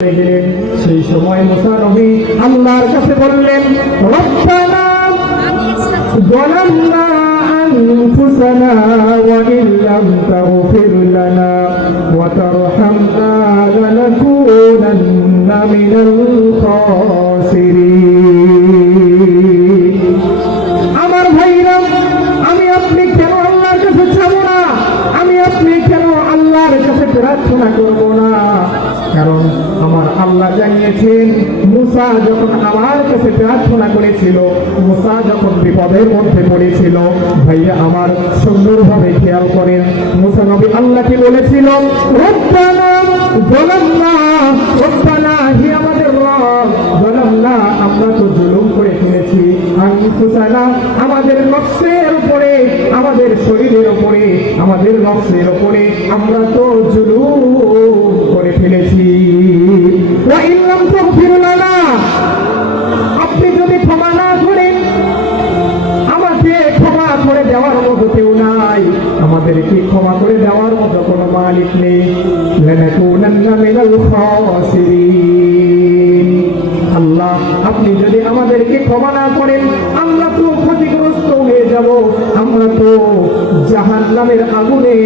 সেই সময় মুসা নবী আল্লাহর কাছে বললেন, রব্বানা যালামনা আনফুসানা ওয়া ইল্লাম তাগফির লানা ওয়া তারহামনা লানাকুনান্না মিনাল খাসিরিন। আমার ভাইরা, আমি আপনি কেন আল্লাহর কাছে যাব না? আমি আপনি কেন আল্লাহর কাছে প্রার্থনা করব না? কারণ আমার আল্লাহ জানিয়েছেন, মুসা যখন আমার কাছে প্রার্থনা করেছিল, মুসা যখন বিপদের মধ্যে পড়েছিল, ভাইয়া আমার সুন্দরভাবে খেয়াল করেন, মুসা নবী আল্লাহকে বলেছিল, রব্বানা যালামনা, রব্বানা হে আমাদের রব, যালামনা আমরা তো জুলুম করে ফেলেছি, আনফুসানা আমাদের নফসের উপরে, আমাদের শরীরের উপরে, আমাদের নফসের উপরে আমরা তো জুলুম করে ফেলেছি। ওয়া ইল্লাম তাগফির লানা, আপনি যদি ক্ষমা না করেন, আমাকে ক্ষমা করে দেওয়ার মতো কেউ নাই, আমাদেরকে ক্ষমা করে দেওয়ার মতো কোনো মালিক নেই, লানাকুনান্না মিনাল খাসিরিন। আল্লাহ আপনি যদি আমাদেরকে ক্ষমা না করেন, আমরা তো ক্ষতিগ্রস্ত হয়ে যাব, আমরা তো জাহান্নামের আগুনে